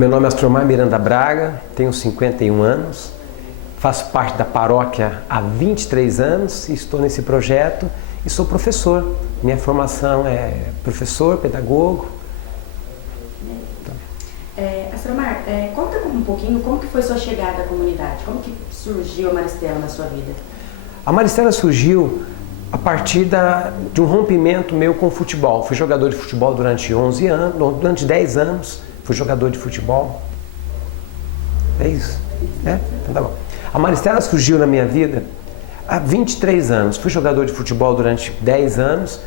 Meu nome é Astromar Miranda Braga, tenho 51 anos, faço parte da paróquia há 23 anos, estou nesse projeto e sou professor. Minha formação é professor, pedagogo. Astromar, conta um pouquinho como que foi sua chegada à comunidade, como que surgiu a Maristela na sua vida? A Maristela surgiu a partir de um rompimento meu com o futebol. Fui jogador de futebol durante 11 anos, durante 10 anos. Fui jogador de futebol. É isso? Então tá bom. A Maristela surgiu na minha vida há 23 anos. Fui jogador de futebol durante 10 anos.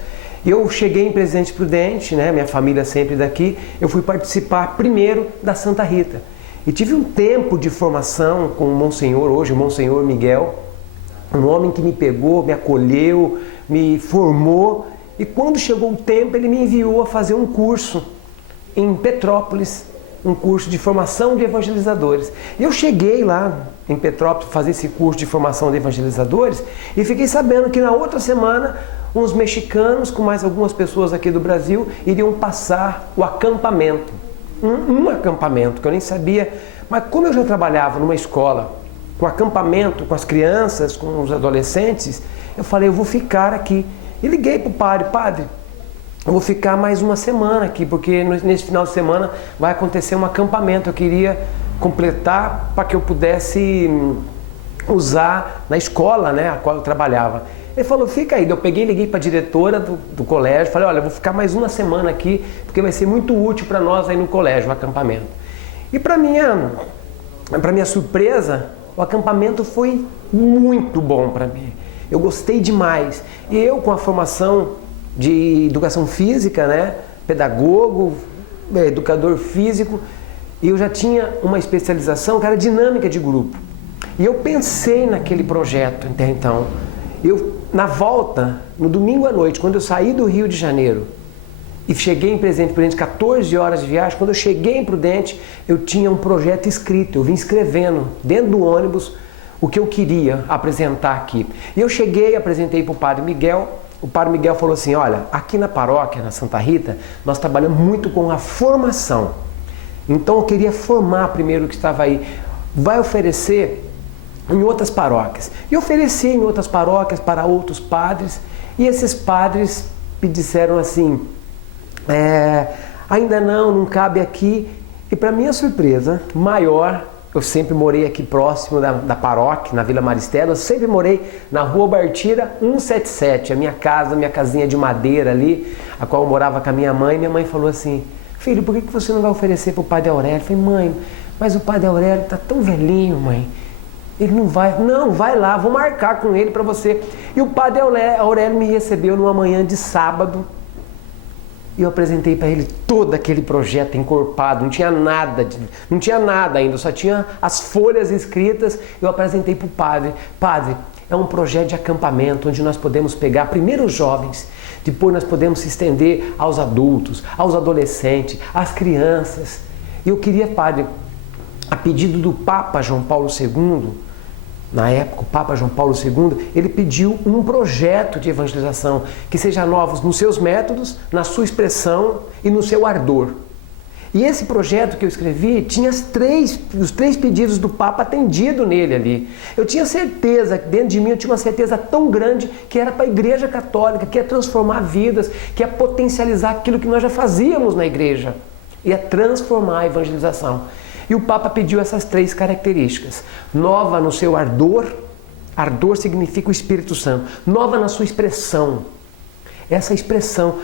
E eu cheguei em Presidente Prudente, né? Minha família sempre daqui. Eu fui participar primeiro da Santa Rita. E tive um tempo de formação com o Monsenhor, hoje o Monsenhor Miguel. Um homem que me pegou, me acolheu, me formou. E quando chegou o tempo, ele me enviou a fazer um curso em Petrópolis, um curso de formação de evangelizadores. Eu cheguei lá em Petrópolis fazer esse curso de formação de evangelizadores e fiquei sabendo que na outra semana uns mexicanos com mais algumas pessoas aqui do Brasil iriam passar o acampamento. Um acampamento que eu nem sabia, mas como eu já trabalhava numa escola com acampamento, com as crianças, com os adolescentes, eu falei, eu vou ficar aqui. E liguei para o padre, eu vou ficar mais uma semana aqui, porque nesse final de semana vai acontecer um acampamento. Eu queria completar para que eu pudesse usar na escola, né, a qual eu trabalhava. Ele falou, fica aí. Eu peguei e liguei para a diretora do colégio, falei, olha, eu vou ficar mais uma semana aqui, porque vai ser muito útil para nós aí no colégio, o acampamento. E para minha surpresa, o acampamento foi muito bom para mim. Eu gostei demais. E eu, com a formação de educação física, né, pedagogo, educador físico, e eu já tinha uma especialização que era dinâmica de grupo. E eu pensei naquele projeto até então. Na volta, no domingo à noite, quando eu saí do Rio de Janeiro e cheguei em Presidente Prudente, 14 horas de viagem, quando eu cheguei em Prudente, eu tinha um projeto escrito, eu vim escrevendo dentro do ônibus o que eu queria apresentar aqui. E eu cheguei, apresentei para o Padre Miguel. O Padre Miguel falou assim, olha, aqui na paróquia, na Santa Rita, nós trabalhamos muito com a formação. Então eu queria formar primeiro o que estava aí. Vai oferecer em outras paróquias. E ofereci em outras paróquias para outros padres. E esses padres me disseram assim, ainda não cabe aqui. E para minha surpresa maior, eu sempre morei aqui próximo da paróquia, na Vila Maristela. Eu sempre morei na Rua Bartira 177, a minha casa, minha casinha de madeira ali, a qual eu morava com a minha mãe. Minha mãe falou assim, filho, por que você não vai oferecer para o Padre Aurélio? Eu falei, mãe, mas o Padre Aurélio está tão velhinho, mãe. Ele não vai. Não, vai lá, vou marcar com ele para você. E o Padre Aurélio me recebeu numa manhã de sábado. E eu apresentei para ele todo aquele projeto encorpado, não tinha nada ainda, só tinha as folhas escritas. Eu apresentei para o padre. Padre, é um projeto de acampamento onde nós podemos pegar primeiro os jovens, depois nós podemos se estender aos adultos, aos adolescentes, às crianças. E eu queria, padre, a pedido do Papa João Paulo II, na época, o Papa João Paulo II, ele pediu um projeto de evangelização que seja novo nos seus métodos, na sua expressão e no seu ardor. E esse projeto que eu escrevi tinha os três pedidos do Papa atendido nele ali. Eu tinha certeza, dentro de mim eu tinha uma certeza tão grande que era para a Igreja Católica, que ia transformar vidas, que ia potencializar aquilo que nós já fazíamos na Igreja. Ia transformar a evangelização. E o Papa pediu essas 3 características. Nova no seu ardor, ardor significa o Espírito Santo. Nova na sua expressão. Essa expressão,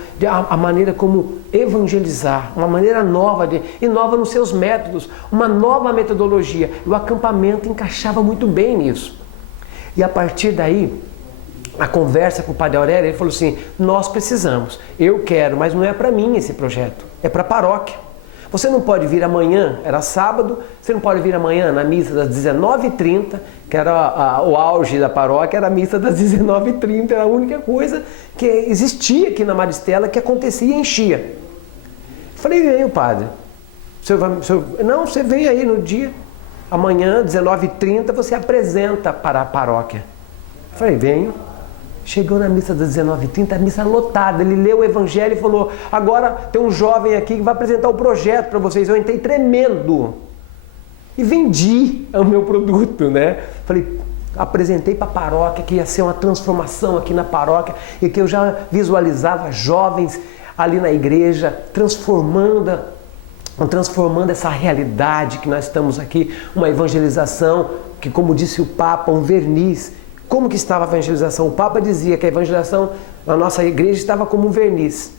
a maneira como evangelizar, uma maneira nova, e nova nos seus métodos, uma nova metodologia. E o acampamento encaixava muito bem nisso. E a partir daí, a conversa com o Padre Aurélio, ele falou assim, nós precisamos, eu quero, mas não é para mim esse projeto, é para a paróquia. Você não pode vir amanhã, era sábado, você não pode vir amanhã na missa das 19h30, que era o auge da paróquia, era a missa das 19h30, era a única coisa que existia aqui na Maristela, que acontecia e enchia. Falei, vem, padre. Não, você vem aí no dia, amanhã, 19h30, você apresenta para a paróquia. Falei, venho. Chegou na missa das 19h30, a missa lotada. Ele leu o evangelho e falou: agora tem um jovem aqui que vai apresentar o projeto para vocês. Eu entrei tremendo e vendi o meu produto, né? Falei, apresentei para a paróquia que ia ser uma transformação aqui na paróquia e que eu já visualizava jovens ali na igreja transformando essa realidade que nós estamos aqui, uma evangelização que, como disse o Papa, um verniz. Como que estava a evangelização? O Papa dizia que a evangelização na nossa igreja estava como um verniz.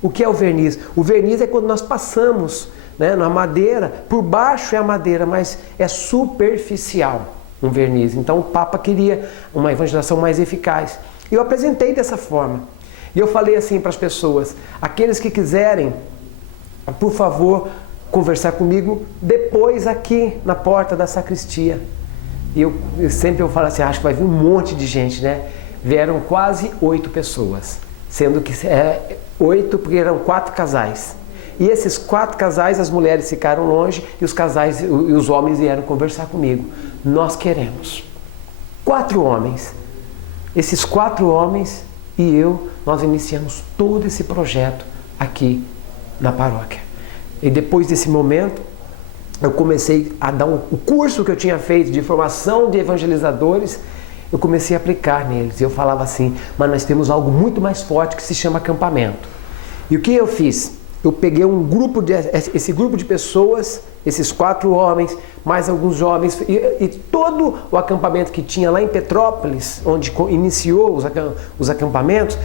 O que é o verniz? O verniz é quando nós passamos, né, na madeira, por baixo é a madeira, mas é superficial um verniz. Então o Papa queria uma evangelização mais eficaz. E eu apresentei dessa forma. E eu falei assim para as pessoas: aqueles que quiserem, por favor, conversar comigo depois aqui na porta da sacristia. E eu sempre falo assim, acho que vai vir um monte de gente, né? Vieram quase 8 pessoas, sendo que 8 porque eram 4 casais. E esses 4 casais, as mulheres ficaram longe e os casais e os homens vieram conversar comigo. Nós queremos 4 homens. Esses 4 homens e eu, nós iniciamos todo esse projeto aqui na paróquia. E depois desse momento, eu comecei a dar o curso que eu tinha feito de formação de evangelizadores, eu comecei a aplicar neles. Eu falava assim, mas nós temos algo muito mais forte que se chama acampamento. E o que eu fiz? Eu peguei esse grupo de pessoas, esses 4 homens, mais alguns jovens, e todo o acampamento que tinha lá em Petrópolis, onde iniciou os acampamentos,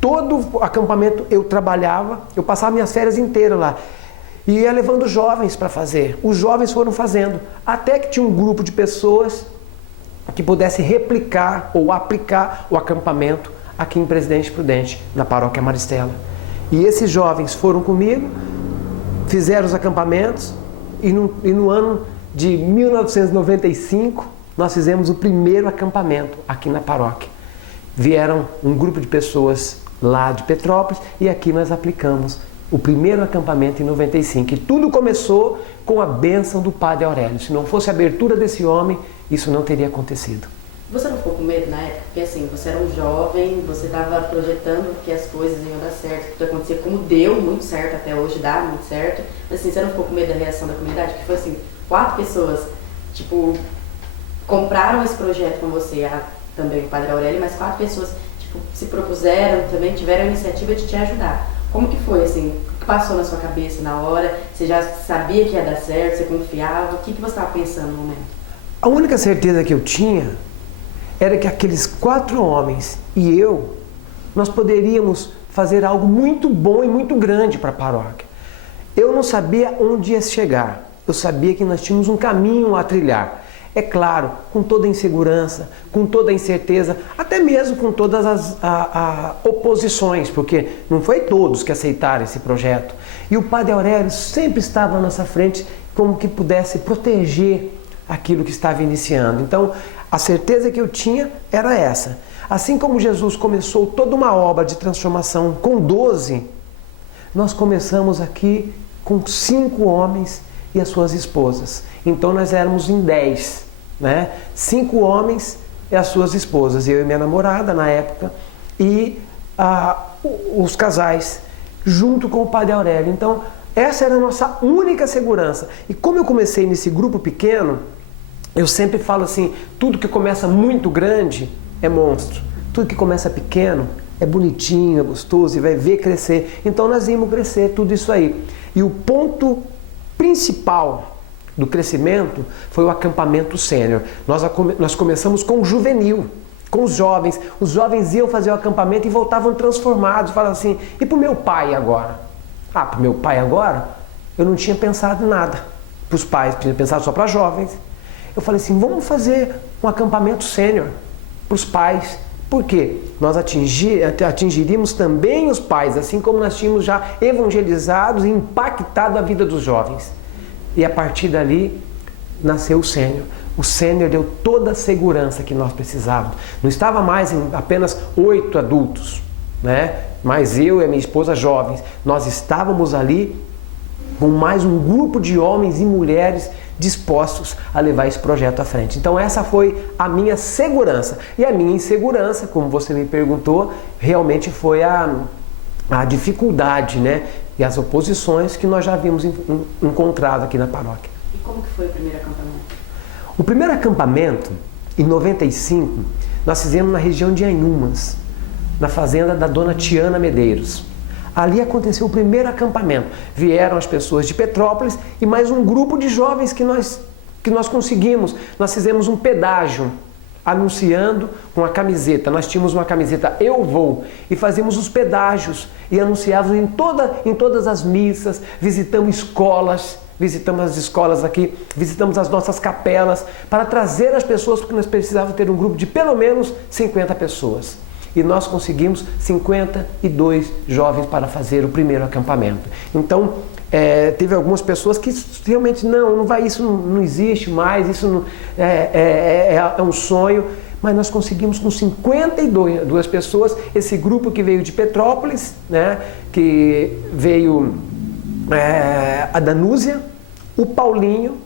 todo o acampamento eu trabalhava, eu passava minhas férias inteiras lá. E ia levando jovens para fazer. Os jovens foram fazendo, até que tinha um grupo de pessoas que pudesse replicar ou aplicar o acampamento aqui em Presidente Prudente, na paróquia Maristela. E esses jovens foram comigo, fizeram os acampamentos e no ano de 1995 nós fizemos o primeiro acampamento aqui na paróquia. Vieram um grupo de pessoas lá de Petrópolis e aqui nós aplicamos o primeiro acampamento em 95. E tudo começou com a bênção do Padre Aurélio. Se não fosse a abertura desse homem, isso não teria acontecido. Você não ficou com medo na época? Porque assim, você era um jovem, você estava projetando que as coisas iam dar certo, que tudo acontecia como deu muito certo, até hoje dá muito certo. Mas assim, você não ficou com medo da reação da comunidade? Que foi assim, 4 pessoas, tipo, compraram esse projeto com você, também o Padre Aurélio, mas 4 pessoas, tipo, se propuseram também, tiveram a iniciativa de te ajudar. Como que foi, assim? O que passou na sua cabeça na hora? Você já sabia que ia dar certo? Você confiava? O que você estava pensando no momento? A única certeza que eu tinha era que aqueles 4 homens e eu, nós poderíamos fazer algo muito bom e muito grande para a paróquia. Eu não sabia onde ia chegar. Eu sabia que nós tínhamos um caminho a trilhar. É claro, com toda a insegurança, com toda a incerteza, até mesmo com todas as oposições, porque não foi todos que aceitaram esse projeto. E o Padre Aurélio sempre estava à nossa frente como que pudesse proteger aquilo que estava iniciando. Então, a certeza que eu tinha era essa. Assim como Jesus começou toda uma obra de transformação com 12, nós começamos aqui com 5 homens e as suas esposas. Então nós éramos em 10, né? 5 homens e as suas esposas, eu e minha namorada na época, e os casais, junto com o Padre Aurélio. Então essa era a nossa única segurança. E como eu comecei nesse grupo pequeno, eu sempre falo assim, tudo que começa muito grande é monstro. Tudo que começa pequeno é bonitinho, é gostoso e vai ver crescer. Então nós íamos crescer tudo isso aí. E o ponto principal do crescimento foi o acampamento sênior. Nós começamos com o juvenil, com os jovens. Os jovens iam fazer o acampamento e voltavam transformados. Falavam assim, e para o meu pai agora? Para o meu pai agora? Eu não tinha pensado em nada. Para os pais, tinha pensado só para jovens. Eu falei assim, vamos fazer um acampamento sênior para os pais. Por quê? Nós atingiríamos também os pais, assim como nós tínhamos já evangelizados e impactado a vida dos jovens. E a partir dali nasceu o sênior. O sênior deu toda a segurança que nós precisávamos. Não estava mais em apenas 8 adultos, né? Mas eu e a minha esposa jovens. Nós estávamos ali com mais um grupo de homens e mulheres dispostos a levar esse projeto à frente. Então essa foi a minha segurança. E a minha insegurança, como você me perguntou, realmente foi a dificuldade, né? E as oposições que nós já havíamos encontrado aqui na paróquia. E como que foi o primeiro acampamento? O primeiro acampamento, em 95, nós fizemos na região de Anhumas, na fazenda da dona Tiana Medeiros. Ali aconteceu o primeiro acampamento. Vieram as pessoas de Petrópolis e mais um grupo de jovens que nós conseguimos. Nós fizemos um pedágio anunciando com a camiseta. Nós tínhamos uma camiseta Eu Vou e fazíamos os pedágios e anunciávamos em todas as missas, visitamos as escolas aqui, visitamos as nossas capelas para trazer as pessoas, porque nós precisávamos ter um grupo de pelo menos 50 pessoas. E nós conseguimos 52 jovens para fazer o primeiro acampamento. Então, teve algumas pessoas que realmente não vai, isso não existe mais, isso não, é um sonho, mas nós conseguimos com 52 pessoas, esse grupo que veio de Petrópolis, né, que veio a Danúzia, o Paulinho,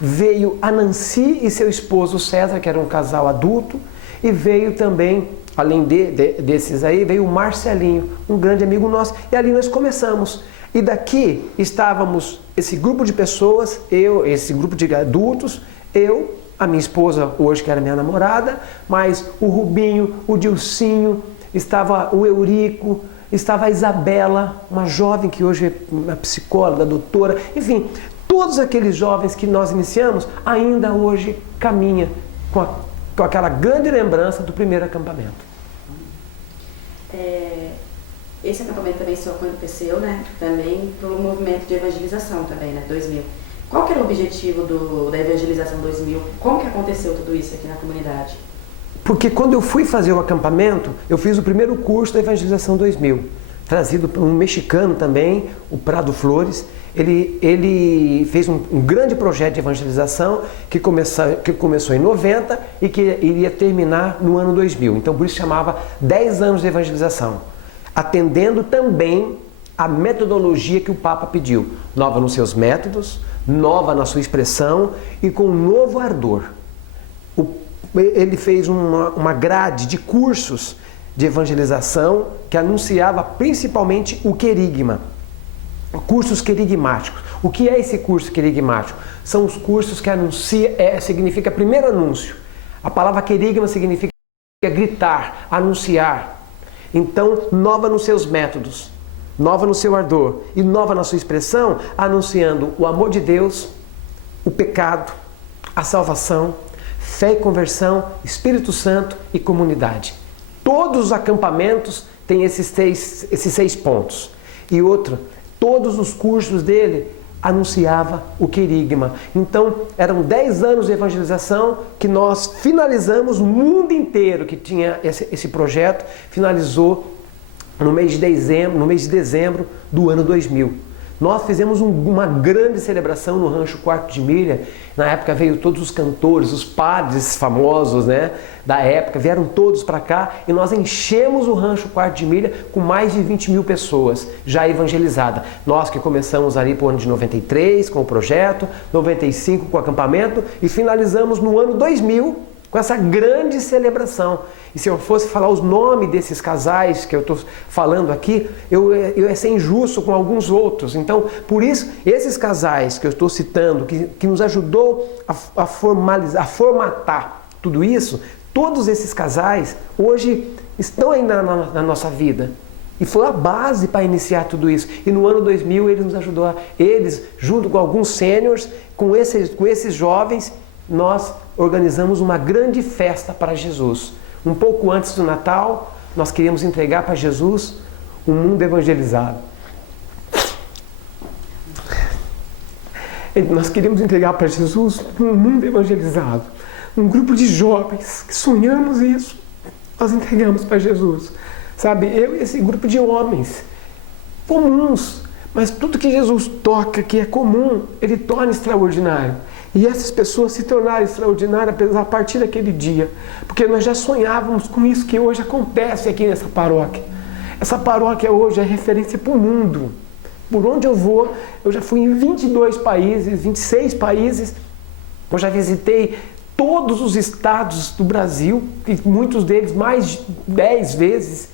veio a Nancy e seu esposo César, que era um casal adulto, e veio também, além desses aí, veio o Marcelinho, um grande amigo nosso, e ali nós começamos. E daqui estávamos esse grupo de pessoas, esse grupo de adultos, a minha esposa hoje, que era minha namorada, mas o Rubinho, o Dilcinho, estava o Eurico, estava a Isabela, uma jovem que hoje é uma psicóloga, doutora, enfim, todos aqueles jovens que nós iniciamos, ainda hoje caminha com aquela grande lembrança do primeiro acampamento. Esse acampamento também só aconteceu, né, também pelo movimento de evangelização também, né, 2000. Qual que era o objetivo da evangelização 2000? Como que aconteceu tudo isso aqui na comunidade? Porque quando eu fui fazer o acampamento, eu fiz o primeiro curso da evangelização 2000, trazido por um mexicano também, o Prado Flores. Ele fez um grande projeto de evangelização que começou em 90 e que iria terminar no ano 2000. Então, por isso chamava 10 anos de evangelização, atendendo também a metodologia que o Papa pediu. Nova nos seus métodos, nova na sua expressão e com um novo ardor. Ele fez uma grade de cursos de evangelização que anunciava principalmente o querigma. Cursos querigmáticos. O que é esse curso querigmático? São os cursos que significa primeiro anúncio. A palavra querigma significa gritar, anunciar. Então, nova nos seus métodos, nova no seu ardor e nova na sua expressão, anunciando o amor de Deus, o pecado, a salvação, fé e conversão, Espírito Santo e comunidade. Todos os acampamentos têm esses seis pontos. E outro, todos os cursos dele anunciava o querigma. Então, eram 10 anos de evangelização que nós finalizamos, o mundo inteiro que tinha esse projeto, finalizou no mês de dezembro do ano 2000. Nós fizemos uma grande celebração no Rancho Quarto de Milha. Na época veio todos os cantores, os padres famosos, né, da época, vieram todos para cá e nós enchemos o Rancho Quarto de Milha com mais de 20 mil pessoas já evangelizadas. Nós que começamos ali por ano de 93 com o projeto, 95 com o acampamento e finalizamos no ano 2000 com essa grande celebração. E se eu fosse falar os nomes desses casais que eu estou falando aqui, eu ia ser injusto com alguns outros. Então, por isso, esses casais que eu estou citando, que nos ajudou a formatar tudo isso, todos esses casais hoje estão aí na nossa vida. E foi a base para iniciar tudo isso. E no ano 2000 ele nos ajudou, junto com alguns sêniores, com esses jovens, nós organizamos uma grande festa para Jesus. Um pouco antes do Natal, nós queríamos entregar para Jesus um mundo evangelizado. Nós queríamos entregar para Jesus um mundo evangelizado. Um grupo de jovens que sonhamos isso, nós entregamos para Jesus. Sabe, eu e esse grupo de homens comuns, mas tudo que Jesus toca que é comum, Ele torna extraordinário. E essas pessoas se tornaram extraordinárias a partir daquele dia. Porque nós já sonhávamos com isso que hoje acontece aqui nessa paróquia. Essa paróquia hoje é referência para o mundo. Por onde eu vou, eu já fui em 22 países, 26 países, eu já visitei todos os estados do Brasil, e muitos deles mais de 10 vezes.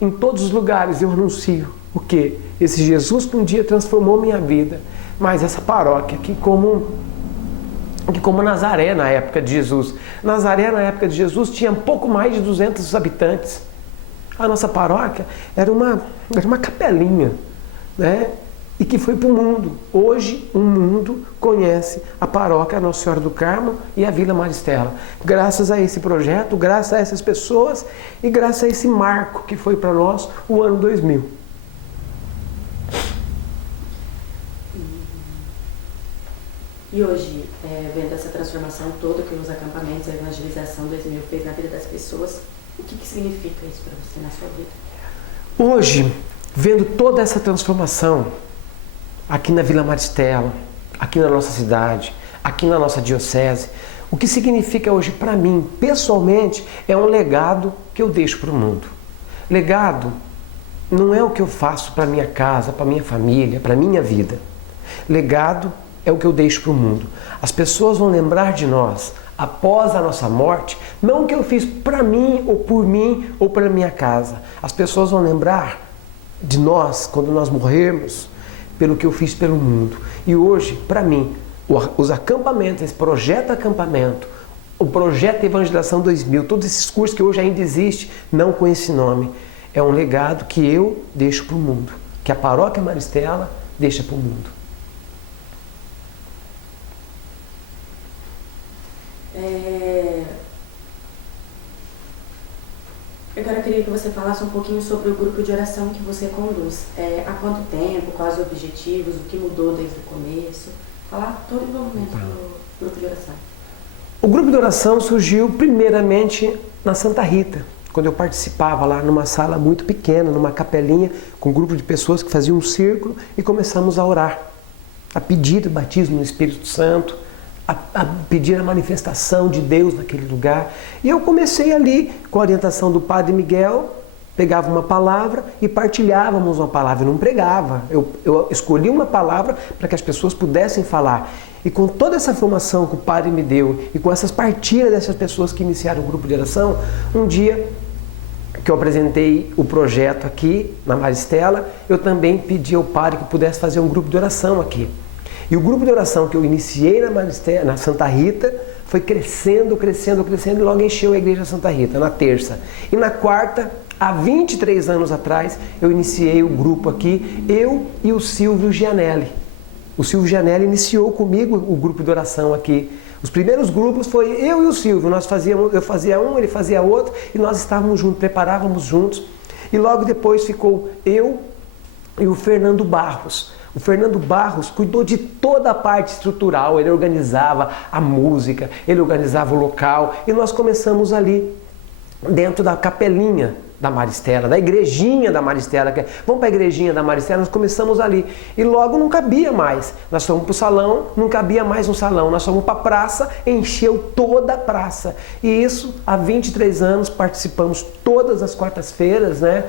Em todos os lugares eu anuncio o quê? Esse Jesus que um dia transformou minha vida. Mas essa paróquia, que como Nazaré na época de Jesus. Nazaré na época de Jesus tinha pouco mais de 200 habitantes. A nossa paróquia era uma capelinha, né? E que foi para o mundo. Hoje o mundo conhece a paróquia Nossa Senhora do Carmo e a Vila Maristela. Graças a esse projeto, graças a essas pessoas e graças a esse marco que foi para nós o ano 2000. E hoje, vendo essa transformação toda que os acampamentos, a evangelização 2000 fez na vida das pessoas, o que significa isso para você na sua vida? Hoje, vendo toda essa transformação aqui na Vila Maristela, aqui na nossa cidade, aqui na nossa diocese, o que significa hoje para mim, pessoalmente, é um legado que eu deixo para o mundo. Legado não é o que eu faço para minha casa, para minha família, para minha vida. Legado é o que eu deixo para o mundo. As pessoas vão lembrar de nós após a nossa morte, não o que eu fiz para mim ou para minha casa. As pessoas vão lembrar de nós quando nós morrermos pelo que eu fiz pelo mundo. E hoje, para mim, os acampamentos, esse projeto acampamento, o projeto Evangelização 2000, todos esses cursos que hoje ainda existem, não com esse nome, é um legado que eu deixo para o mundo, que a Paróquia Maristela deixa para o mundo. Agora eu queria que você falasse um pouquinho sobre o grupo de oração que você conduz. Há quanto tempo, quais os objetivos, o que mudou desde o começo? Falar todo o envolvimento do grupo de oração. O grupo de oração surgiu primeiramente na Santa Rita, quando eu participava lá numa sala muito pequena, numa capelinha, com um grupo de pessoas que faziam um círculo e começamos a orar, a pedir o batismo no Espírito Santo, a pedir a manifestação de Deus naquele lugar. E eu comecei ali, com a orientação do Padre Miguel, pegava uma palavra e partilhávamos uma palavra, eu não pregava, eu escolhi uma palavra para que as pessoas pudessem falar. E com toda essa formação que o Padre me deu e com essas partilhas dessas pessoas que iniciaram o grupo de oração, um dia que eu apresentei o projeto aqui na Maristela, eu também pedi ao Padre que pudesse fazer um grupo de oração aqui. E o grupo de oração que eu iniciei na Santa Rita foi crescendo e logo encheu a Igreja Santa Rita, na terça. E na quarta, há 23 anos atrás, eu iniciei o grupo aqui, eu e o Silvio Gianelli. O Silvio Gianelli iniciou comigo o grupo de oração aqui. Os primeiros grupos foi eu e o Silvio, eu fazia um, ele fazia outro, e nós estávamos juntos, preparávamos juntos. E logo depois ficou eu e o Fernando Barros. O Fernando Barros cuidou de toda a parte estrutural, ele organizava a música, ele organizava o local e nós começamos ali dentro da capelinha da Maristela, da igrejinha da Maristela. Vamos para a igrejinha da Maristela, nós começamos ali. E logo não cabia mais. Nós fomos para o salão, não cabia mais no salão. Nós fomos para a praça, encheu toda a praça. E isso, há 23 anos, participamos todas as quartas-feiras, né?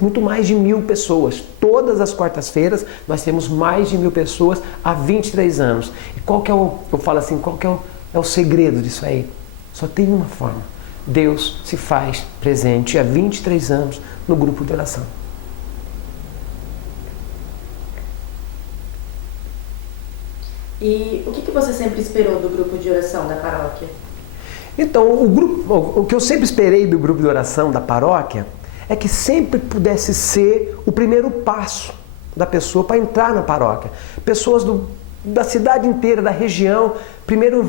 Muito mais de 1.000 pessoas. Todas as quartas-feiras, nós temos mais de 1.000 pessoas há 23 anos. E qual que é eu falo assim, qual que é o segredo disso aí? Só tem uma forma. Deus se faz presente há 23 anos no grupo de oração. E o que você sempre esperou do grupo de oração da paróquia? Então, o que eu sempre esperei do grupo de oração da paróquia é que sempre pudesse ser o primeiro passo da pessoa para entrar na paróquia. Pessoas da cidade inteira, da região, primeiro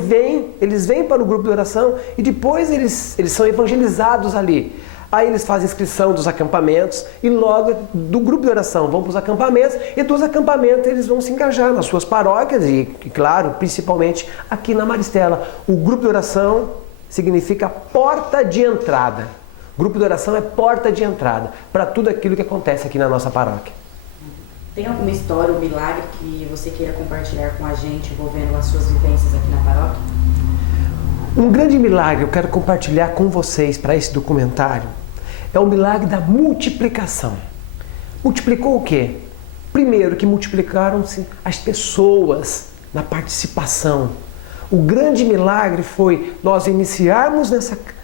eles vêm para o grupo de oração e depois eles são evangelizados ali. Aí eles fazem inscrição dos acampamentos e logo do grupo de oração vão para os acampamentos e dos acampamentos eles vão se engajar nas suas paróquias e claro, principalmente aqui na Maristela. O grupo de oração significa porta de entrada. Grupo de oração é porta de entrada para tudo aquilo que acontece aqui na nossa paróquia. Tem alguma história ou milagre que você queira compartilhar com a gente envolvendo as suas vivências aqui na paróquia? Um grande milagre eu quero compartilhar com vocês para esse documentário é o milagre da multiplicação. Multiplicou o quê? Primeiro, que multiplicaram-se as pessoas na participação. O grande milagre foi nós iniciarmos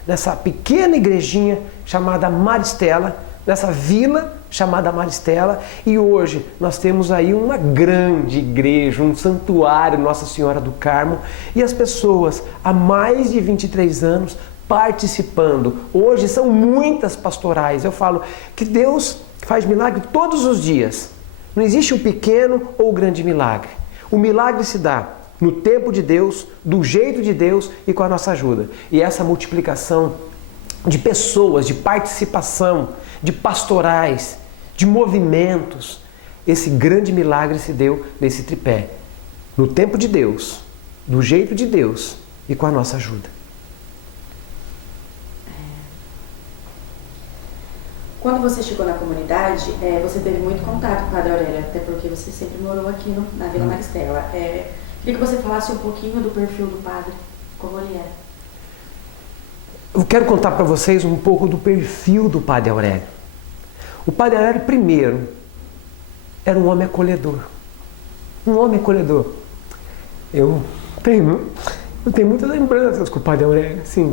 nessa pequena igrejinha chamada Maristela, nessa vila chamada Maristela, e hoje nós temos aí uma grande igreja, um santuário Nossa Senhora do Carmo, e as pessoas há mais de 23 anos participando. Hoje são muitas pastorais. Eu falo que Deus faz milagre todos os dias. Não existe o pequeno ou o grande milagre. O milagre se dá no tempo de Deus, do jeito de Deus e com a nossa ajuda. E essa multiplicação de pessoas, de participação, de pastorais, de movimentos, esse grande milagre se deu nesse tripé. No tempo de Deus, do jeito de Deus e com a nossa ajuda. Quando você chegou na comunidade, você teve muito contato com o Padre Aurélio, até porque você sempre morou aqui na Vila Maristela. Queria que você falasse um pouquinho do perfil do padre, como ele é. Eu quero contar para vocês um pouco do perfil do Padre Aurélio. O Padre Aurélio, primeiro, era um homem acolhedor. Um homem acolhedor. Eu tenho muitas lembranças com o Padre Aurélio, assim,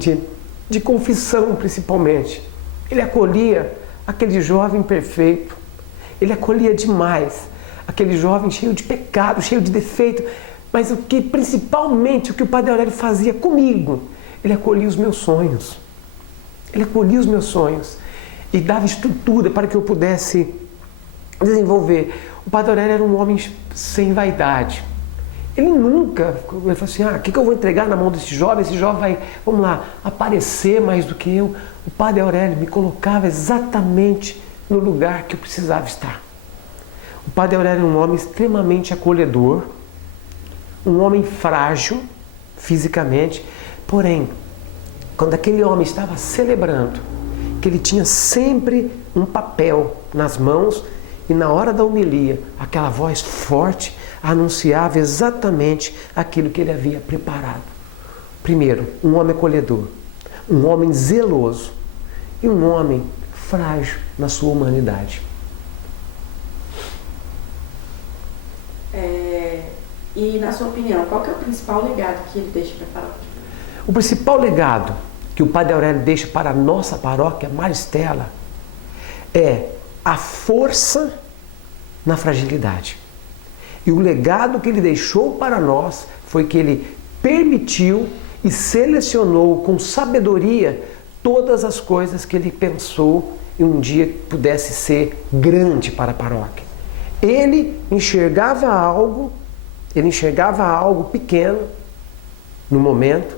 de confissão, principalmente. Ele acolhia aquele jovem perfeito. Ele acolhia demais aquele jovem cheio de pecado, cheio de defeito. Mas principalmente o que o Padre Aurélio fazia comigo, ele acolhia os meus sonhos. Ele acolhia os meus sonhos e dava estrutura para que eu pudesse desenvolver. O Padre Aurélio era um homem sem vaidade. Ele nunca, ele falou assim, o que eu vou entregar na mão desse jovem? Esse jovem vai, vamos lá, aparecer mais do que eu. O Padre Aurélio me colocava exatamente no lugar que eu precisava estar. O Padre Aurélio era um homem extremamente acolhedor, um homem frágil fisicamente, porém, quando aquele homem estava celebrando, que ele tinha sempre um papel nas mãos e na hora da homilia, aquela voz forte anunciava exatamente aquilo que ele havia preparado. Primeiro, um homem acolhedor, um homem zeloso e um homem frágil na sua humanidade. E na sua opinião, qual que é o principal legado que ele deixa para a paróquia? O principal legado que o Padre Aurélio deixa para a nossa paróquia Maristela é a força na fragilidade. E o legado que ele deixou para nós foi que ele permitiu e selecionou com sabedoria todas as coisas que ele pensou e um dia pudesse ser grande para a paróquia. Ele enxergava algo pequeno no momento,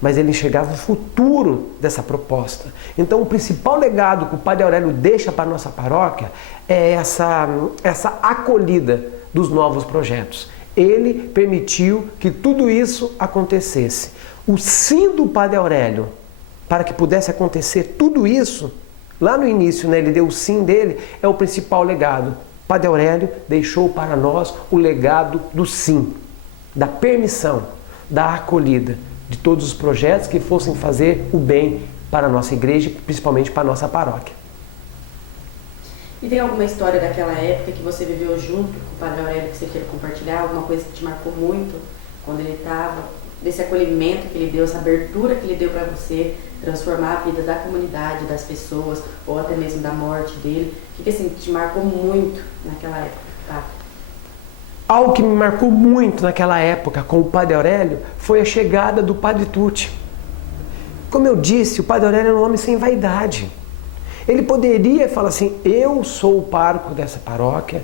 mas ele enxergava o futuro dessa proposta. Então, o principal legado que o Padre Aurélio deixa para a nossa paróquia é essa acolhida dos novos projetos. Ele permitiu que tudo isso acontecesse. O sim do Padre Aurélio, para que pudesse acontecer tudo isso, lá no início, ele deu o sim dele, é o principal legado. O Padre Aurélio deixou para nós o legado do sim, da permissão, da acolhida, de todos os projetos que fossem fazer o bem para a nossa igreja, principalmente para a nossa paróquia. E tem alguma história daquela época que você viveu junto com o Padre Aurélio que você queira compartilhar? Alguma coisa que te marcou muito quando ele estava? Desse acolhimento que ele deu, essa abertura que ele deu para você transformar a vida da comunidade, das pessoas, ou até mesmo da morte dele? O que assim, te marcou muito naquela época? Tá? Algo que me marcou muito naquela época com o Padre Aurélio foi a chegada do Padre Tucci. Como eu disse, o Padre Aurélio era um homem sem vaidade. Ele poderia falar assim, eu sou o pároco dessa paróquia,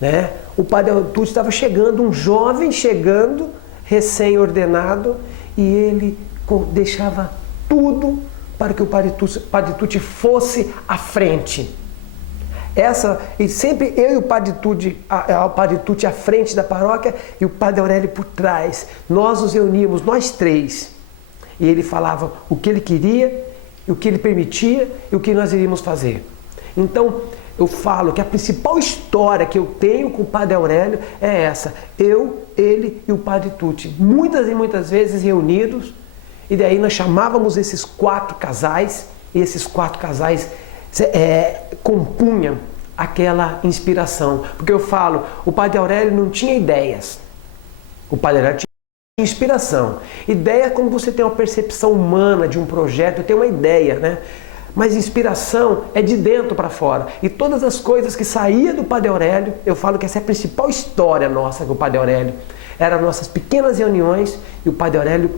né? O Padre Tucci estava chegando, um jovem chegando, recém-ordenado, e ele deixava tudo para que o Padre Tucci fosse à frente. E sempre eu e o Padre Tucci à frente da paróquia e o Padre Aurélio por trás. Nós nos reuníamos, nós três. E ele falava o que ele queria, o que ele permitia e o que nós iríamos fazer. Então, eu falo que a principal história que eu tenho com o Padre Aurélio é essa. Eu, ele e o Padre Tucci. Muitas e muitas vezes reunidos. E daí nós chamávamos esses 4 casais. E esses 4 casais compunham aquela inspiração. Porque eu falo, o Padre Aurélio não tinha ideias. O Padre Aurélio tinha inspiração. Ideia é quando você tem uma percepção humana de um projeto, tem uma ideia, né? Mas inspiração é de dentro para fora. E todas as coisas que saíam do Padre Aurélio, eu falo que essa é a principal história nossa com o Padre Aurélio. Eram nossas pequenas reuniões e o Padre Aurélio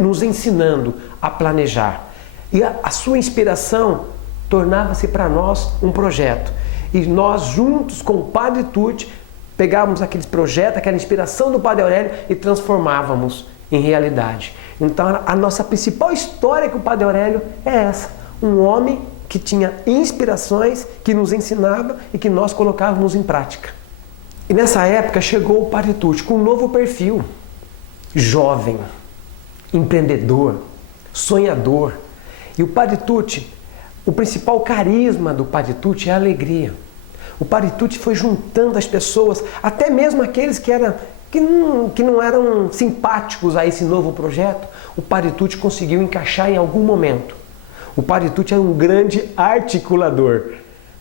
nos ensinando a planejar. E a sua inspiração tornava-se para nós um projeto. E nós juntos com o Padre Tucci pegávamos aquele projeto, aquela inspiração do Padre Aurélio e transformávamos em realidade. Então a nossa principal história com o Padre Aurélio é essa. Um homem que tinha inspirações, que nos ensinava e que nós colocávamos em prática. E nessa época chegou o Padre Tucci com um novo perfil. Jovem, empreendedor, sonhador. E o Padre Tucci, o principal carisma do Padre Tucci é a alegria. O Padre Tucci foi juntando as pessoas, até mesmo aqueles que não eram simpáticos a esse novo projeto. O Padre Tucci conseguiu encaixar em algum momento. O Padre Tucci era um grande articulador.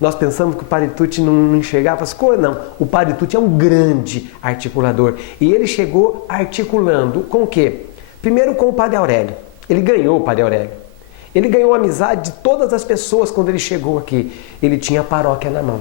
Nós pensamos que o Padre Tucci não enxergava as coisas, não. O Padre Tucci é um grande articulador. E ele chegou articulando com o quê? Primeiro com o Padre Aurélio. Ele ganhou o Padre Aurélio. Ele ganhou a amizade de todas as pessoas quando ele chegou aqui. Ele tinha a paróquia na mão.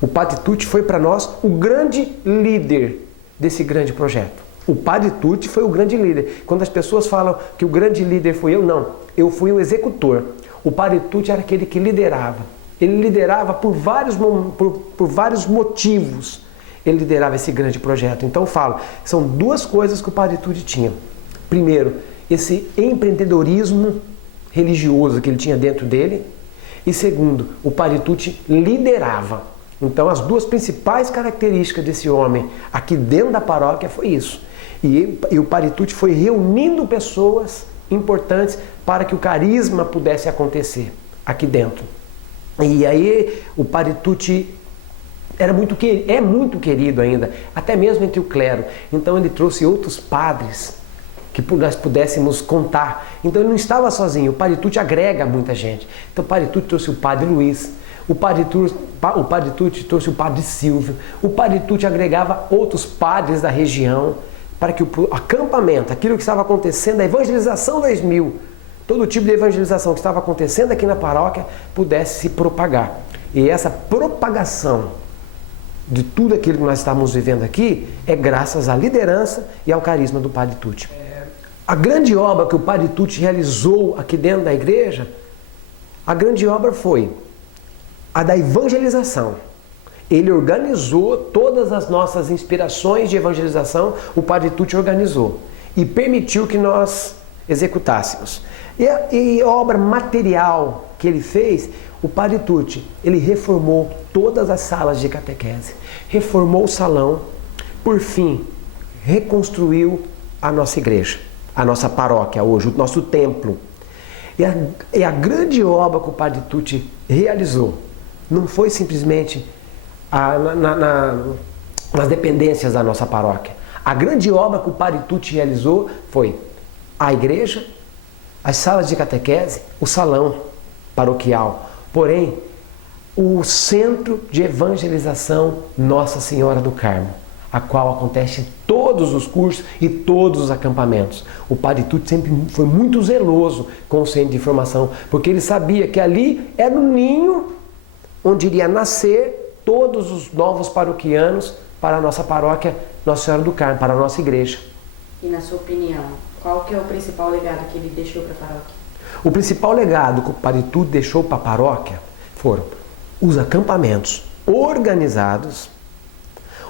O Padre Tucci foi para nós o grande líder desse grande projeto. O Padre Tucci foi o grande líder. Quando as pessoas falam que o grande líder fui eu, não. Eu fui o executor. O Padre Tucci era aquele que liderava. Ele liderava por vários motivos. Ele liderava esse grande projeto. Então eu falo, são duas coisas que o Padre Tucci tinha. Primeiro, esse empreendedorismo religioso que ele tinha dentro dele. E segundo, o Padre Tucci liderava. Então as duas principais características desse homem aqui dentro da paróquia foi isso. E o Padre Tucci foi reunindo pessoas importantes para que o carisma pudesse acontecer aqui dentro. E aí o Padre Tucci é muito querido ainda, até mesmo entre o clero. Então ele trouxe outros padres que nós pudéssemos contar. Então ele não estava sozinho, o Padre Tucci agrega muita gente. Então o Padre Tucci trouxe o Padre Luiz, o Padre Tucci trouxe o Padre Silvio, o Padre Tucci agregava outros padres da região para que o acampamento, aquilo que estava acontecendo, a evangelização 2000, todo tipo de evangelização que estava acontecendo aqui na paróquia pudesse se propagar. E essa propagação de tudo aquilo que nós estamos vivendo aqui é graças à liderança e ao carisma do Padre Tucci. A grande obra que o Padre Tucci realizou aqui dentro da igreja, a grande obra foi a da evangelização. Ele organizou todas as nossas inspirações de evangelização, o Padre Tucci organizou e permitiu que nós executássemos. E a obra material que ele fez, o Padre Tucci, ele reformou todas as salas de catequese, reformou o salão, por fim, reconstruiu a nossa igreja, a nossa paróquia hoje, o nosso templo. E a grande obra que o Padre Tucci realizou não foi simplesmente nas dependências da nossa paróquia. A grande obra que o Padre Tucci realizou foi a igreja, as salas de catequese, o salão paroquial. Porém, o centro de evangelização Nossa Senhora do Carmo, a qual acontece todos os cursos e todos os acampamentos. O Padre Tucci sempre foi muito zeloso com o centro de informação, porque ele sabia que ali era um ninho onde iria nascer todos os novos paroquianos para a nossa paróquia Nossa Senhora do Carmo, para a nossa igreja. E na sua opinião, qual que é o principal legado que ele deixou para a paróquia? O principal legado que o Padre Tucci deixou para a paróquia foram os acampamentos organizados,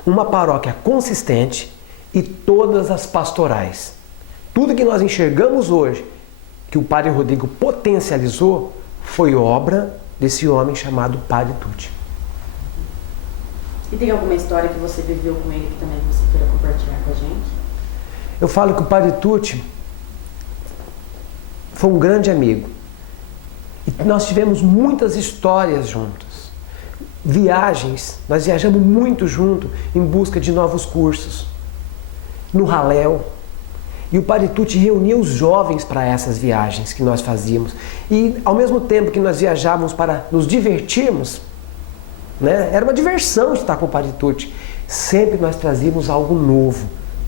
uma paróquia consistente e todas as pastorais. Tudo que nós enxergamos hoje, que o Padre Rodrigo potencializou, foi obra desse homem chamado Padre Tucci. E tem alguma história que você viveu com ele que também você queira compartilhar com a gente? Eu falo que o Padre Tucci foi um grande amigo. E nós tivemos muitas histórias juntos. Viagens, nós viajamos muito junto em busca de novos cursos. No Raléu. E o Padre Tucci reunia os jovens para essas viagens que nós fazíamos. E ao mesmo tempo que nós viajávamos para nos divertirmos, né? Era uma diversão estar com o Padre Tucci. Sempre nós trazíamos algo novo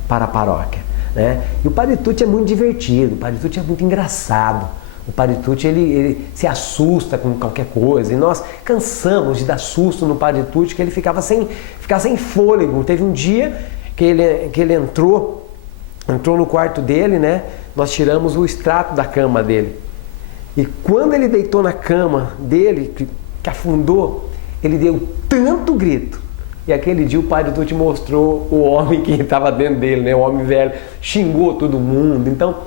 para a paróquia, né? E o Padre Tucci é muito divertido, o Padre Tucci é muito engraçado. O Padre Tucci, ele se assusta com qualquer coisa. E nós cansamos de dar susto no Padre Tucci, que ele ficava sem fôlego. Teve um dia que ele entrou no quarto dele, né? Nós tiramos o extrato da cama dele. E quando ele deitou na cama dele, que afundou, ele deu tanto grito. E aquele dia o Padre Tucci mostrou o homem que estava dentro dele, né? O homem velho, xingou todo mundo. Então,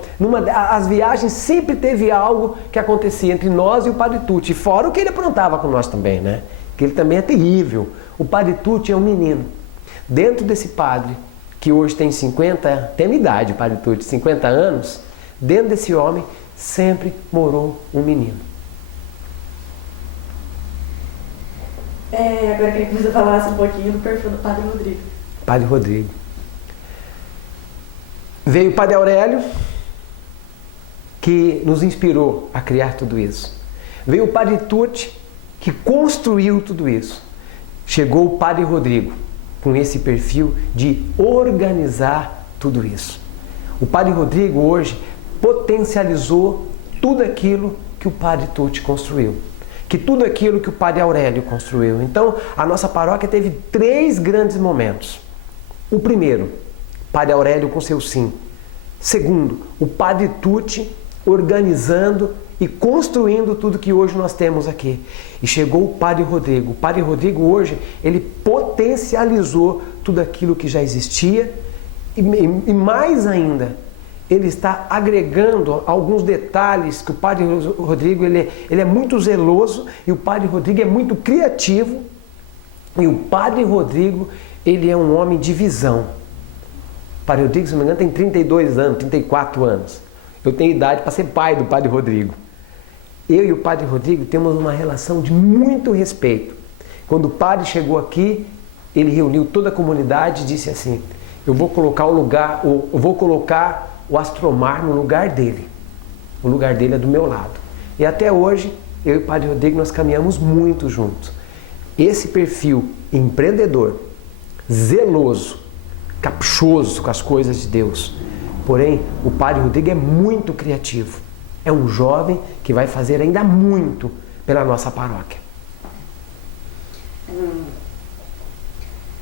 as viagens sempre teve algo que acontecia entre nós e o Padre Tucci, fora o que ele aprontava com nós também, né? Que ele também é terrível. O Padre Tucci é um menino. Dentro desse padre, que hoje tem a minha idade, o Padre Tucci, 50 anos, dentro desse homem sempre morou um menino. Agora eu queria que você falasse um pouquinho do perfil do Padre Rodrigo. Padre Rodrigo. Veio o Padre Aurélio, que nos inspirou a criar tudo isso. Veio o Padre Tucci, que construiu tudo isso. Chegou o Padre Rodrigo, com esse perfil de organizar tudo isso. O Padre Rodrigo hoje potencializou tudo aquilo que o Padre Tucci construiu. Que tudo aquilo que o Padre Aurélio construiu. Então, a nossa paróquia teve 3 grandes momentos. O primeiro, Padre Aurélio com seu sim. Segundo, o Padre Tucci organizando e construindo tudo que hoje nós temos aqui. E chegou o Padre Rodrigo. O Padre Rodrigo hoje, ele potencializou tudo aquilo que já existia e mais ainda, ele está agregando alguns detalhes que o Padre Rodrigo ele é muito zeloso e o Padre Rodrigo é muito criativo e o Padre Rodrigo ele é um homem de visão. O Padre Rodrigo, se não me engano, tem 32 anos, 34 anos. Eu tenho idade para ser pai do Padre Rodrigo. Eu e o Padre Rodrigo temos uma relação de muito respeito. Quando o padre chegou aqui, ele reuniu toda a comunidade e disse assim: eu vou colocar o Astromar no lugar dele. O lugar dele é do meu lado. E até hoje, eu e o Padre Rodrigo, nós caminhamos muito juntos. Esse perfil empreendedor, zeloso, caprichoso com as coisas de Deus. Porém, o Padre Rodrigo é muito criativo. É um jovem que vai fazer ainda muito pela nossa paróquia.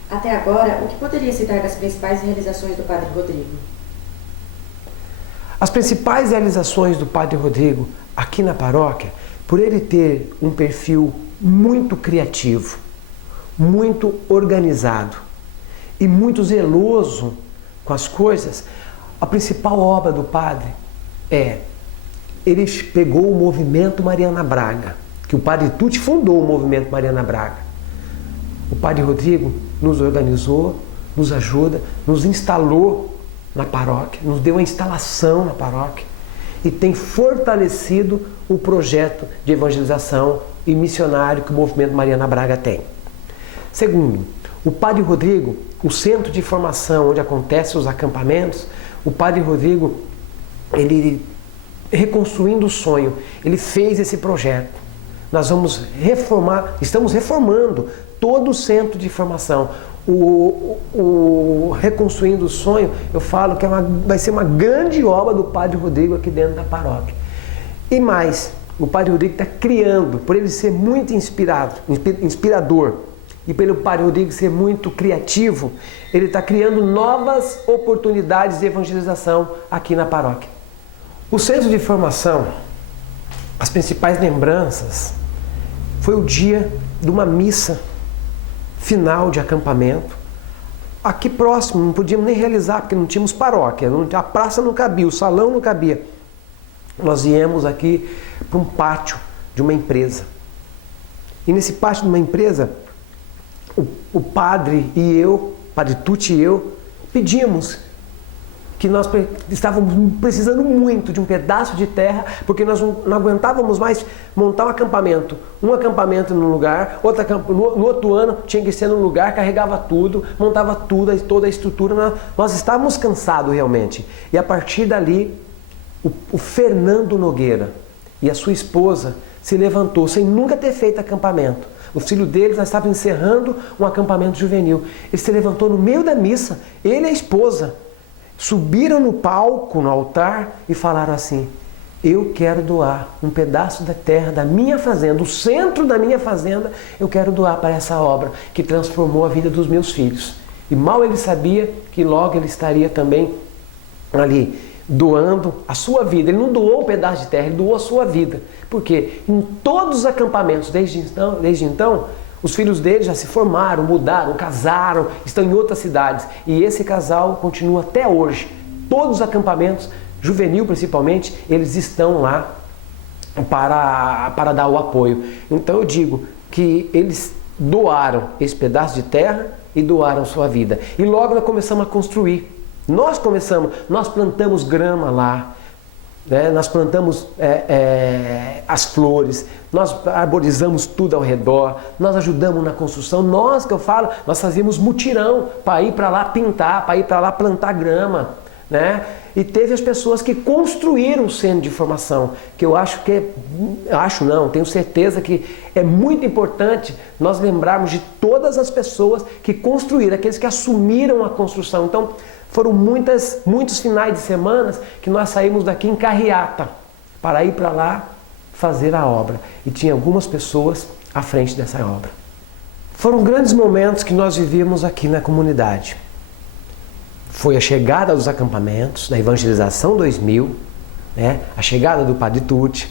Até agora, o que poderia citar das principais realizações do Padre Rodrigo? As principais realizações do Padre Rodrigo aqui na paróquia, por ele ter um perfil muito criativo, muito organizado e muito zeloso com as coisas, a principal obra do padre ele pegou o movimento Mariana Braga, que o Padre Tucci fundou o movimento Mariana Braga. O Padre Rodrigo nos organizou, nos ajuda, nos instalou na paróquia, nos deu a instalação na paróquia e tem fortalecido o projeto de evangelização e missionário que o movimento Mariana Braga tem. Segundo, o Padre Rodrigo, o centro de formação onde acontecem os acampamentos, o Padre Rodrigo, ele reconstruindo o sonho, ele fez esse projeto. Nós vamos reformar, estamos reformando todo o centro de formação. O Reconstruindo o Sonho, eu falo que vai ser uma grande obra do Padre Rodrigo aqui dentro da paróquia. E mais, o Padre Rodrigo está criando, por ele ser muito inspirador, e pelo Padre Rodrigo ser muito criativo, ele está criando novas oportunidades de evangelização aqui na paróquia. O centro de formação, as principais lembranças, foi o dia de uma missa final de acampamento, aqui próximo, não podíamos nem realizar, porque não tínhamos paróquia, a praça não cabia, o salão não cabia. Nós viemos aqui para um pátio de uma empresa. E nesse pátio de uma empresa, o padre e eu, Padre Tucci e eu, pedimos que nós estávamos precisando muito de um pedaço de terra, porque nós não aguentávamos mais montar um acampamento num lugar, no outro ano tinha que ser num lugar, carregava tudo, montava tudo, toda a estrutura, nós estávamos cansados realmente. E a partir dali, o Fernando Nogueira e a sua esposa se levantou sem nunca ter feito acampamento. Os filhos deles, nós estávamos encerrando um acampamento juvenil. Ele se levantou no meio da missa, ele e a esposa, subiram no palco, no altar e falaram assim: eu quero doar um pedaço da terra da minha fazenda, o centro da minha fazenda, eu quero doar para essa obra que transformou a vida dos meus filhos. E mal ele sabia que logo ele estaria também ali doando a sua vida. Ele não doou um pedaço de terra, ele doou a sua vida. Porque em todos os acampamentos desde então, os filhos dele já se formaram, mudaram, casaram, estão em outras cidades. E esse casal continua até hoje. Todos os acampamentos, juvenil principalmente, eles estão lá para dar o apoio. Então eu digo que eles doaram esse pedaço de terra e doaram sua vida. E logo nós começamos a construir. Nós plantamos grama lá, né? Nós plantamos as flores, nós arborizamos tudo ao redor, nós ajudamos na construção. Nós fazíamos mutirão para ir para lá pintar, para ir para lá plantar grama, né? E teve as pessoas que construíram o centro de formação, que eu acho tenho certeza que é muito importante nós lembrarmos de todas as pessoas que construíram, aqueles que assumiram a construção. Então, foram muitos finais de semana que nós saímos daqui em carreata para ir para lá fazer a obra. E tinha algumas pessoas à frente dessa obra. Foram grandes momentos que nós vivíamos aqui na comunidade. Foi a chegada dos acampamentos, da Evangelização 2000, né? A chegada do Padre Tucci.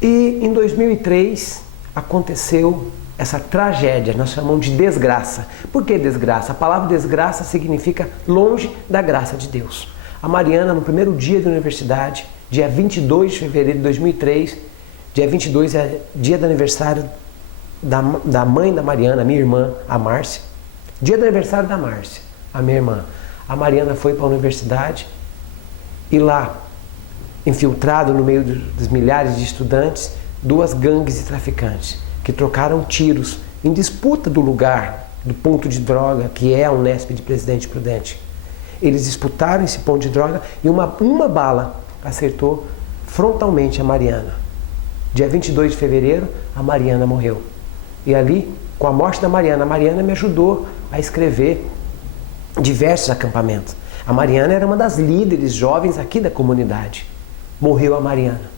E em 2003 aconteceu essa tragédia, nós chamamos de desgraça. Por que desgraça? A palavra desgraça significa longe da graça de Deus. A Mariana, no primeiro dia da universidade, dia 22 de fevereiro de 2003, dia 22 é dia do aniversário da mãe da Mariana, minha irmã, a Márcia. Dia do aniversário da Márcia, a minha irmã. A Mariana foi para a universidade e lá, infiltrado no meio dos milhares de estudantes, duas gangues de traficantes que trocaram tiros em disputa do lugar, do ponto de droga, que é a Unesp de Presidente Prudente. Eles disputaram esse ponto de droga e uma bala acertou frontalmente a Mariana. Dia 22 de fevereiro, a Mariana morreu. E ali, com a morte da Mariana, a Mariana me ajudou a escrever diversos acampamentos. A Mariana era uma das líderes jovens aqui da comunidade. Morreu a Mariana.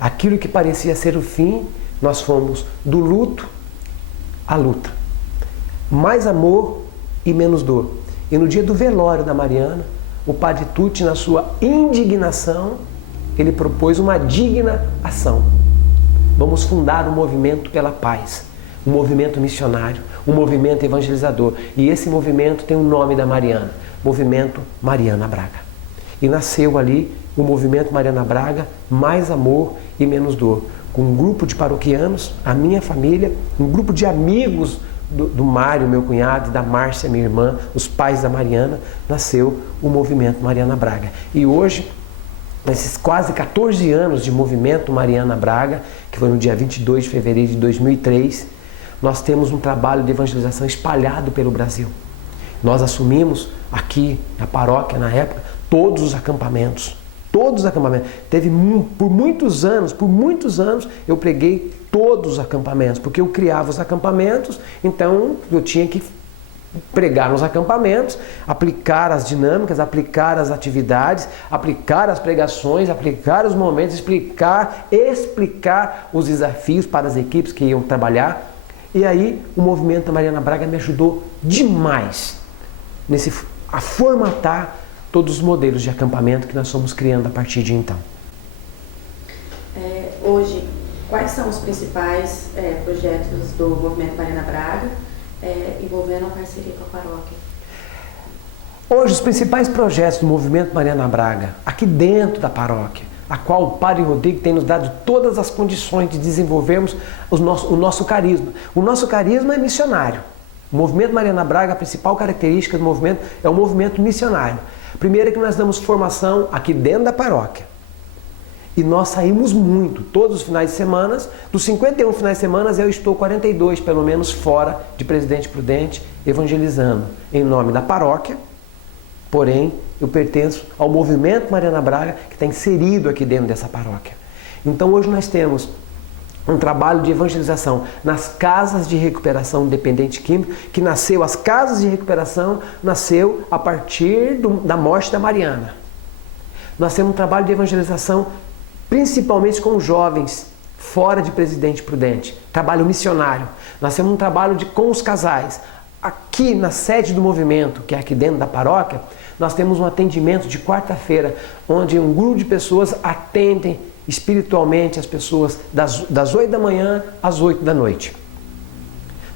Aquilo que parecia ser o fim, nós fomos do luto à luta. Mais amor e menos dor. E no dia do velório da Mariana, o Padre Tucci, na sua indignação, ele propôs uma digna ação. Vamos fundar um movimento pela paz, um movimento missionário, um movimento evangelizador. E esse movimento tem o nome da Mariana, Movimento Mariana Braga. E nasceu ali o Movimento Mariana Braga, Mais Amor e Menos Dor. Com um grupo de paroquianos, a minha família, um grupo de amigos do Mário, meu cunhado, e da Márcia, minha irmã, os pais da Mariana, nasceu o Movimento Mariana Braga. E hoje, nesses quase 14 anos de Movimento Mariana Braga, que foi no dia 22 de fevereiro de 2003, nós temos um trabalho de evangelização espalhado pelo Brasil. Nós assumimos aqui na paróquia, na época, todos os acampamentos. Todos os acampamentos. Por muitos anos, eu preguei todos os acampamentos, porque eu criava os acampamentos, então eu tinha que pregar nos acampamentos, aplicar as dinâmicas, aplicar as atividades, aplicar as pregações, aplicar os momentos, explicar os desafios para as equipes que iam trabalhar. E aí o Movimento Mariana Braga me ajudou demais a formatar todos os modelos de acampamento que nós fomos criando a partir de então. Hoje, quais são os principais projetos do Movimento Mariana Braga envolvendo a parceria com a paróquia? Hoje, os principais projetos do Movimento Mariana Braga, aqui dentro da paróquia, a qual o Padre Rodrigo tem nos dado todas as condições de desenvolvermos o nosso carisma. O nosso carisma é missionário. O Movimento Mariana Braga, a principal característica do movimento é o movimento missionário. Primeiro é que nós damos formação aqui dentro da paróquia. E nós saímos muito, todos os finais de semana. Dos 51 finais de semana, eu estou 42, pelo menos, fora de Presidente Prudente, evangelizando em nome da paróquia. Porém, eu pertenço ao Movimento Mariana Braga, que está inserido aqui dentro dessa paróquia. Então, hoje nós temos um trabalho de evangelização nas casas de recuperação dependente químico, que nasceu, as casas de recuperação nasceu a partir da morte da Mariana. Nós temos um trabalho de evangelização principalmente com jovens fora de Presidente Prudente, trabalho missionário. Nós temos um trabalho com os casais. Aqui na sede do movimento, que é aqui dentro da paróquia, nós temos um atendimento de quarta-feira, onde um grupo de pessoas atendem espiritualmente as pessoas das 8 da manhã às 8 da noite.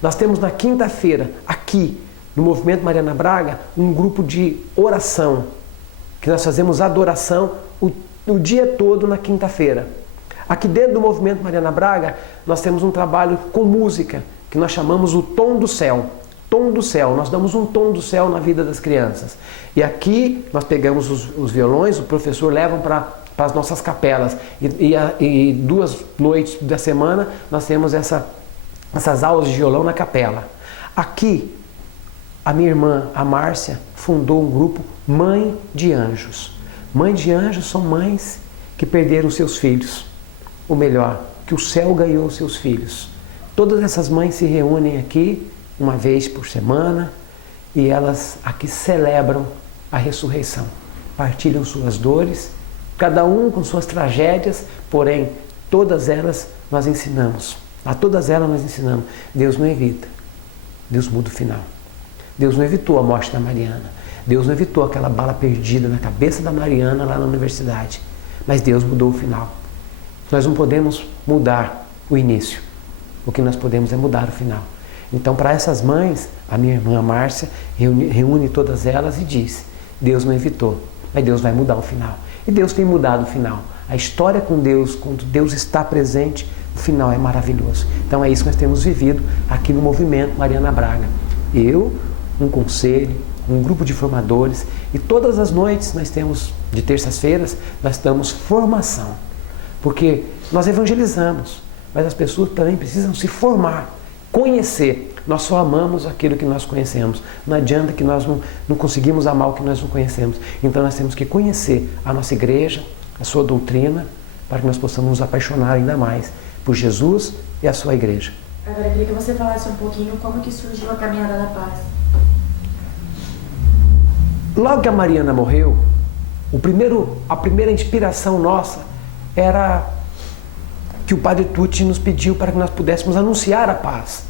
Nós temos na quinta-feira, aqui no Movimento Mariana Braga, um grupo de oração, que nós fazemos adoração o dia todo na quinta-feira. Aqui dentro do Movimento Mariana Braga, nós temos um trabalho com música, que nós chamamos o Tom do Céu. Tom do céu, nós damos um tom do céu na vida das crianças. E aqui nós pegamos os violões, o professor leva para as nossas capelas. E 2 noites da semana nós temos essas aulas de violão na capela. Aqui, a minha irmã, a Márcia, fundou um grupo Mãe de Anjos. Mãe de Anjos são mães que perderam seus filhos. Ou melhor, que o céu ganhou seus filhos. Todas essas mães se reúnem aqui uma vez por semana e elas aqui celebram a ressurreição. Partilham suas dores, cada um com suas tragédias, porém, todas elas nós ensinamos. A todas elas nós ensinamos. Deus não evita, Deus muda o final. Deus não evitou a morte da Mariana. Deus não evitou aquela bala perdida na cabeça da Mariana lá na universidade. Mas Deus mudou o final. Nós não podemos mudar o início. O que nós podemos é mudar o final. Então, para essas mães, a minha irmã Márcia reúne todas elas e diz: Deus não evitou, mas Deus vai mudar o final. E Deus tem mudado o final. A história com Deus, quando Deus está presente, o final é maravilhoso. Então é isso que nós temos vivido aqui no Movimento Mariana Braga. Eu, um conselho, um grupo de formadores, e todas as noites nós temos, de terças-feiras, nós damos formação. Porque nós evangelizamos, mas as pessoas também precisam se formar, conhecer. Nós só amamos aquilo que nós conhecemos. Não adianta que nós não conseguimos amar o que nós não conhecemos. Então nós temos que conhecer a nossa igreja, a sua doutrina, para que nós possamos nos apaixonar ainda mais por Jesus e a sua igreja. Agora eu queria que você falasse um pouquinho como que surgiu a Caminhada da Paz. Logo que a Mariana morreu, a primeira inspiração nossa era que o Padre Tucci nos pediu para que nós pudéssemos anunciar a paz.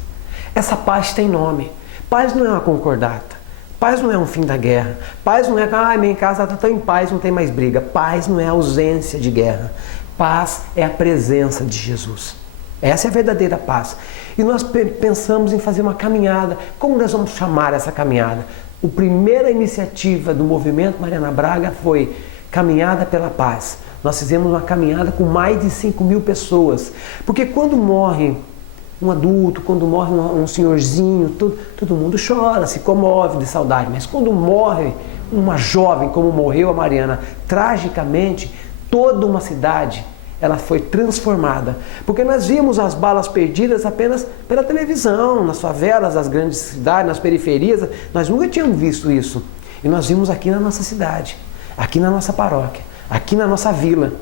Essa paz tem nome. Paz não é uma concordata. Paz não é um fim da guerra. Paz não é que minha casa está tão em paz, não tem mais briga. Paz não é ausência de guerra. Paz é a presença de Jesus. Essa é a verdadeira paz. E nós pensamos em fazer uma caminhada. Como nós vamos chamar essa caminhada? A primeira iniciativa do Movimento Mariana Braga foi Caminhada pela Paz. Nós fizemos uma caminhada com mais de 5.000 pessoas. Porque quando morre um adulto, quando morre um senhorzinho, todo mundo chora, se comove de saudade. Mas quando morre uma jovem, como morreu a Mariana, tragicamente, toda uma cidade ela foi transformada. Porque nós vimos as balas perdidas apenas pela televisão, nas favelas, nas grandes cidades, nas periferias. Nós nunca tínhamos visto isso. E nós vimos aqui na nossa cidade, aqui na nossa paróquia, aqui na nossa vila,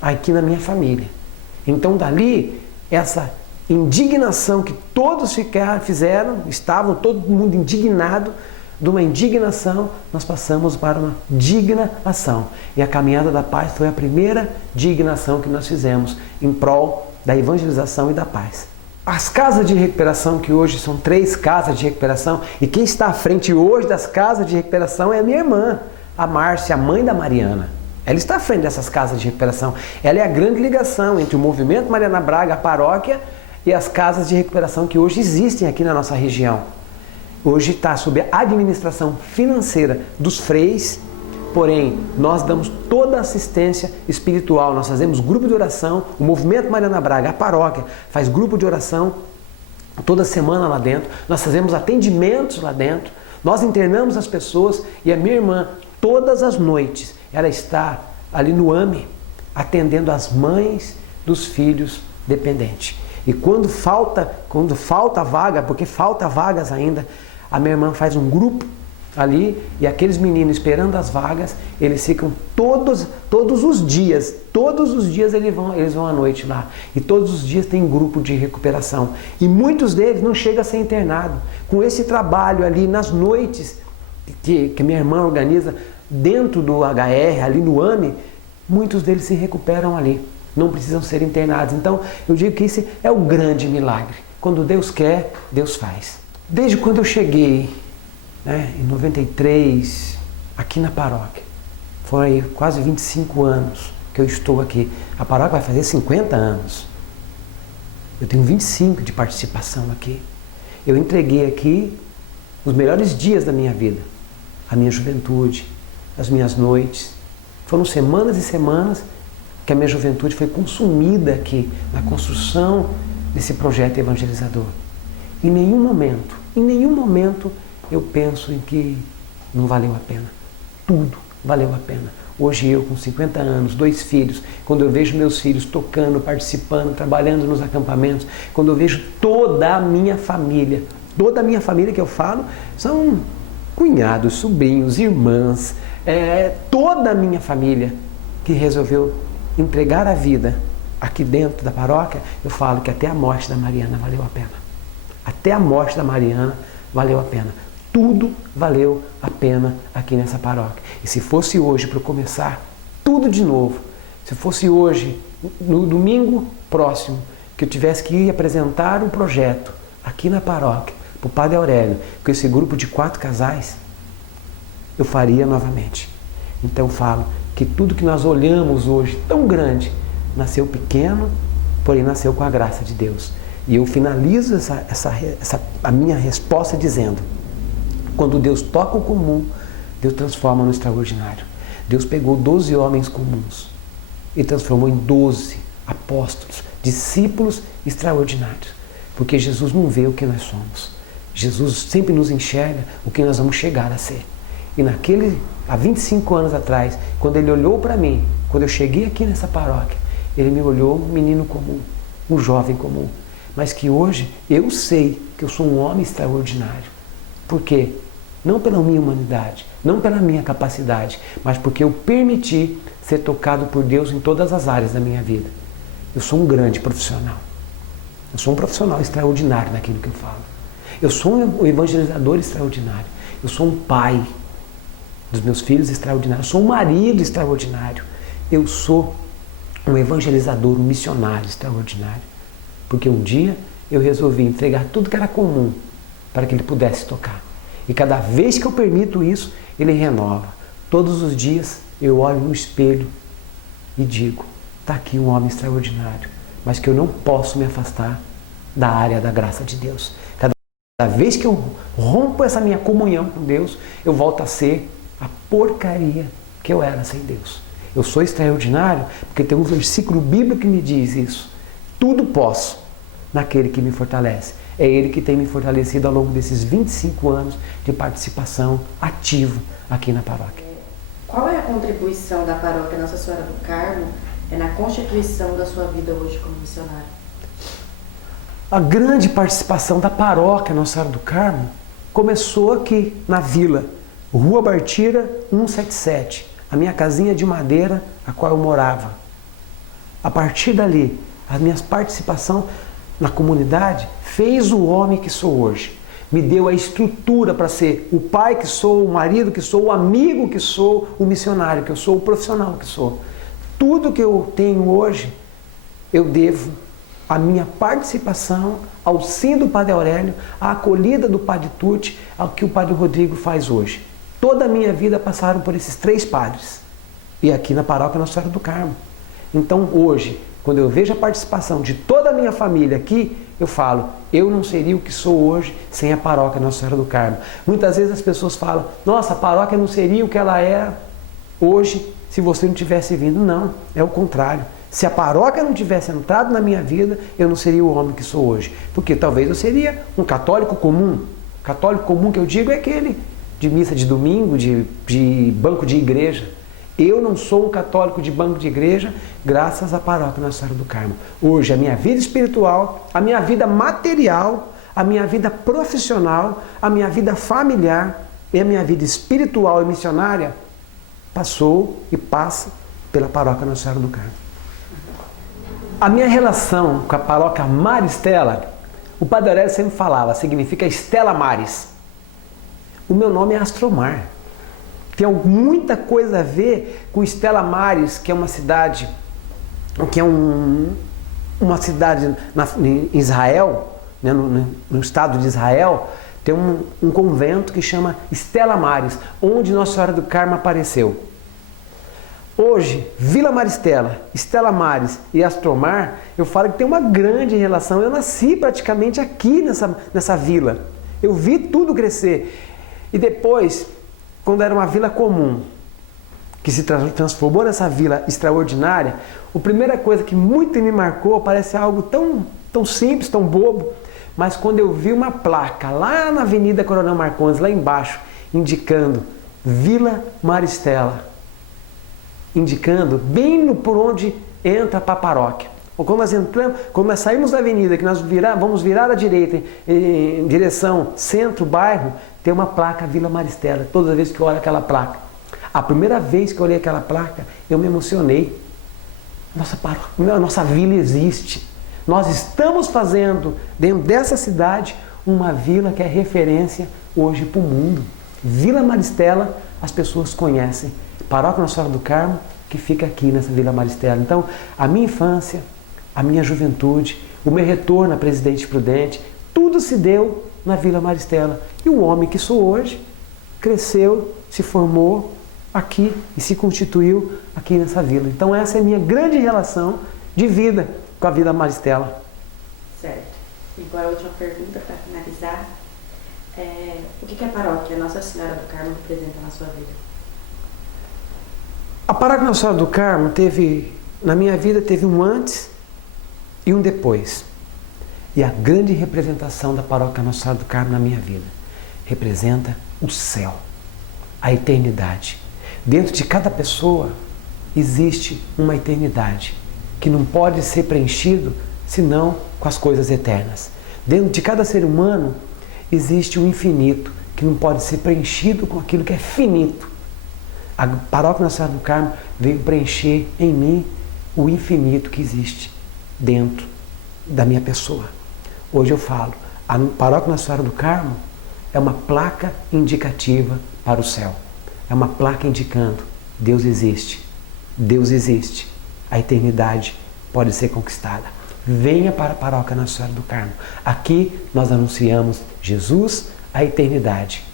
aqui na minha família. Então dali, essa indignação que todos estavam todo mundo indignado, de uma indignação, nós passamos para uma digna ação. E a Caminhada da Paz foi a primeira dignação que nós fizemos em prol da evangelização e da paz. As casas de recuperação, que hoje são 3 casas de recuperação, e quem está à frente hoje das casas de recuperação é a minha irmã, a Márcia, a mãe da Mariana. Ela está à frente dessas casas de recuperação. Ela é a grande ligação entre o Movimento Mariana Braga, a paróquia, e as casas de recuperação que hoje existem aqui na nossa região. Hoje está sob a administração financeira dos freis, porém nós damos toda a assistência espiritual. Nós fazemos grupo de oração, o Movimento Mariana Braga, a paróquia, faz grupo de oração toda semana lá dentro. Nós fazemos atendimentos lá dentro, nós internamos as pessoas e a minha irmã, todas as noites, ela está ali no AME, atendendo as mães dos filhos dependentes. E quando falta vaga, porque falta vagas ainda, a minha irmã faz um grupo ali e aqueles meninos esperando as vagas, eles ficam todos os dias todos os dias eles vão à noite lá. E todos os dias tem grupo de recuperação. E muitos deles não chegam a ser internado. Com esse trabalho ali nas noites que minha irmã organiza dentro do HR, ali no AME, muitos deles se recuperam ali. Não precisam ser internados. Então, eu digo que esse é o grande milagre. Quando Deus quer, Deus faz. Desde quando eu cheguei, em 93, aqui na paróquia, foi quase 25 anos que eu estou aqui. A paróquia vai fazer 50 anos. Eu tenho 25 de participação aqui. Eu entreguei aqui os melhores dias da minha vida. A minha juventude, as minhas noites. Foram semanas e semanas que a minha juventude foi consumida aqui na construção desse projeto evangelizador. Em nenhum momento eu penso em que não valeu a pena. Tudo valeu a pena. Hoje eu, com 50 anos, 2 filhos, quando eu vejo meus filhos tocando, participando, trabalhando nos acampamentos, quando eu vejo toda a minha família que eu falo, são cunhados, sobrinhos, irmãs, toda a minha família que resolveu entregar a vida aqui dentro da paróquia, eu falo que até a morte da Mariana valeu a pena. Até a morte da Mariana valeu a pena. Tudo valeu a pena aqui nessa paróquia. E se fosse hoje para começar tudo de novo, se fosse hoje, no domingo próximo, que eu tivesse que ir apresentar um projeto aqui na paróquia, para o Padre Aurélio, com esse grupo de 4 casais, eu faria novamente. Então falo que tudo que nós olhamos hoje, tão grande, nasceu pequeno, porém nasceu com a graça de Deus. E eu finalizo a minha resposta dizendo: quando Deus toca o comum, Deus transforma no extraordinário. Deus pegou 12 homens comuns e transformou em 12 apóstolos, discípulos extraordinários. Porque Jesus não vê o que nós somos. Jesus sempre nos enxerga o que nós vamos chegar a ser. E há 25 anos atrás, quando Ele olhou para mim, quando eu cheguei aqui nessa paróquia, Ele me olhou um menino comum, um jovem comum. Mas que hoje eu sei que eu sou um homem extraordinário. Por quê? Não pela minha humanidade, não pela minha capacidade, mas porque eu permiti ser tocado por Deus em todas as áreas da minha vida. Eu sou um grande profissional. Eu sou um profissional extraordinário naquilo que eu falo. Eu sou um evangelizador extraordinário. Eu sou um pai dos meus filhos extraordinário. Eu sou um marido extraordinário. Eu sou um evangelizador, um missionário extraordinário. Porque um dia eu resolvi entregar tudo que era comum para que Ele pudesse tocar. E cada vez que eu permito isso, Ele renova. Todos os dias eu olho no espelho e digo: está aqui um homem extraordinário, mas que eu não posso me afastar da área da graça de Deus. Cada vez que eu rompo essa minha comunhão com Deus, eu volto a ser a porcaria que eu era sem Deus. Eu sou extraordinário porque tem um versículo bíblico que me diz isso. Tudo posso naquele que me fortalece. É Ele que tem me fortalecido ao longo desses 25 anos de participação ativa aqui na paróquia. Qual é a contribuição da paróquia Nossa Senhora do Carmo na constituição da sua vida hoje como missionário? A grande participação da paróquia Nossa Senhora do Carmo começou aqui na vila, Rua Bartira 177, a minha casinha de madeira a qual eu morava. A partir dali, a minha participação na comunidade fez o homem que sou hoje. Me deu a estrutura para ser o pai que sou, o marido que sou, o amigo que sou, o missionário que eu sou, o profissional que sou. Tudo que eu tenho hoje, eu devo a minha participação ao sim do Padre Aurélio, à acolhida do Padre Tucci, ao que o Padre Rodrigo faz hoje. Toda a minha vida passaram por esses 3 padres. E aqui na paróquia Nossa Senhora do Carmo. Então hoje, quando eu vejo a participação de toda a minha família aqui, eu falo: eu não seria o que sou hoje sem a paróquia Nossa Senhora do Carmo. Muitas vezes as pessoas falam: nossa, a paróquia não seria o que ela é hoje se você não tivesse vindo. Não, é o contrário. Se a paróquia não tivesse entrado na minha vida, eu não seria o homem que sou hoje. Porque talvez eu seria um católico comum. Católico comum que eu digo é aquele de missa de domingo, de banco de igreja. Eu não sou um católico de banco de igreja graças à paróquia Nossa Senhora do Carmo. Hoje a minha vida espiritual, a minha vida material, a minha vida profissional, a minha vida familiar e a minha vida espiritual e missionária passou e passa pela paróquia Nossa Senhora do Carmo. A minha relação com a paróquia Maristela, o Padre Aurélio sempre falava, significa Stella Maris. O meu nome é Astromar. Tem muita coisa a ver com Stella Maris, que é uma cidade, uma cidade em Israel, né, no estado de Israel, tem um convento que chama Stella Maris, onde Nossa Senhora do Carmo apareceu. Hoje, Vila Maristela, Stella Maris e Astromar, eu falo que tem uma grande relação. Eu nasci praticamente aqui nessa vila. Eu vi tudo crescer. E depois, quando era uma vila comum, que se transformou nessa vila extraordinária, a primeira coisa que muito me marcou, parece algo tão simples, tão bobo, mas quando eu vi uma placa lá na Avenida Coronel Marcondes, lá embaixo, indicando Vila Maristela, indicando bem por onde entra para a paróquia. Ou quando nós saímos da avenida, que nós vamos virar à direita em direção centro-bairro, tem uma placa Vila Maristela. Toda vez que eu olho aquela placa, a primeira vez que eu olhei aquela placa, eu me emocionei. Nossa vila existe. Nós estamos fazendo dentro dessa cidade uma vila que é referência hoje para o mundo. Vila Maristela, as pessoas conhecem. Paróquia Nossa Senhora do Carmo, que fica aqui nessa Vila Maristela. Então, a minha infância, a minha juventude, o meu retorno a Presidente Prudente, tudo se deu na Vila Maristela. E o homem que sou hoje cresceu, se formou aqui e se constituiu aqui nessa vila. Então, essa é a minha grande relação de vida com a Vila Maristela. Certo. E agora a última pergunta para finalizar. O que a paróquia Nossa Senhora do Carmo representa na sua vida? A paróquia Nossa Senhora do Carmo na minha vida, teve um antes e um depois. E a grande representação da paróquia Nossa Senhora do Carmo na minha vida representa o céu, a eternidade. Dentro de cada pessoa existe uma eternidade que não pode ser preenchido senão com as coisas eternas. Dentro de cada ser humano existe um infinito que não pode ser preenchido com aquilo que é finito. A paróquia Nossa Senhora do Carmo veio preencher em mim o infinito que existe dentro da minha pessoa. Hoje eu falo, a paróquia Nossa Senhora do Carmo é uma placa indicativa para o céu. É uma placa indicando: Deus existe, Deus existe, a eternidade pode ser conquistada. Venha para a paróquia Nossa Senhora do Carmo. Aqui nós anunciamos Jesus, a eternidade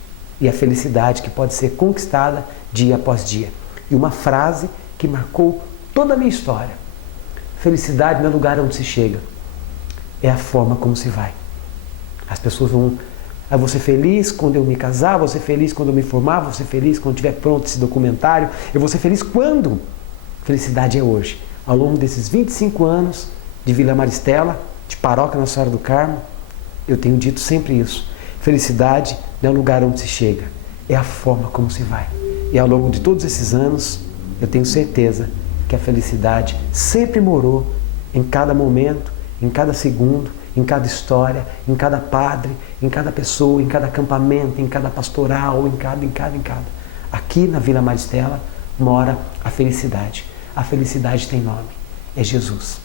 e a felicidade que pode ser conquistada dia após dia. E uma frase que marcou toda a minha história: felicidade não é lugar onde se chega, é a forma como se vai. As pessoas vão: eu vou ser feliz quando eu me casar, vou ser feliz quando eu me formar, vou ser feliz quando estiver pronto esse documentário, eu vou ser feliz quando? Felicidade é hoje. Ao longo desses 25 anos de Vila Maristela, de paróquia Nossa Senhora do Carmo, eu tenho dito sempre isso: felicidade não é um lugar onde se chega, é a forma como se vai. E ao longo de todos esses anos, eu tenho certeza que a felicidade sempre morou em cada momento, em cada segundo, em cada história, em cada padre, em cada pessoa, em cada acampamento, em cada pastoral, em cada. Aqui na Vila Maristela mora a felicidade. A felicidade tem nome, é Jesus.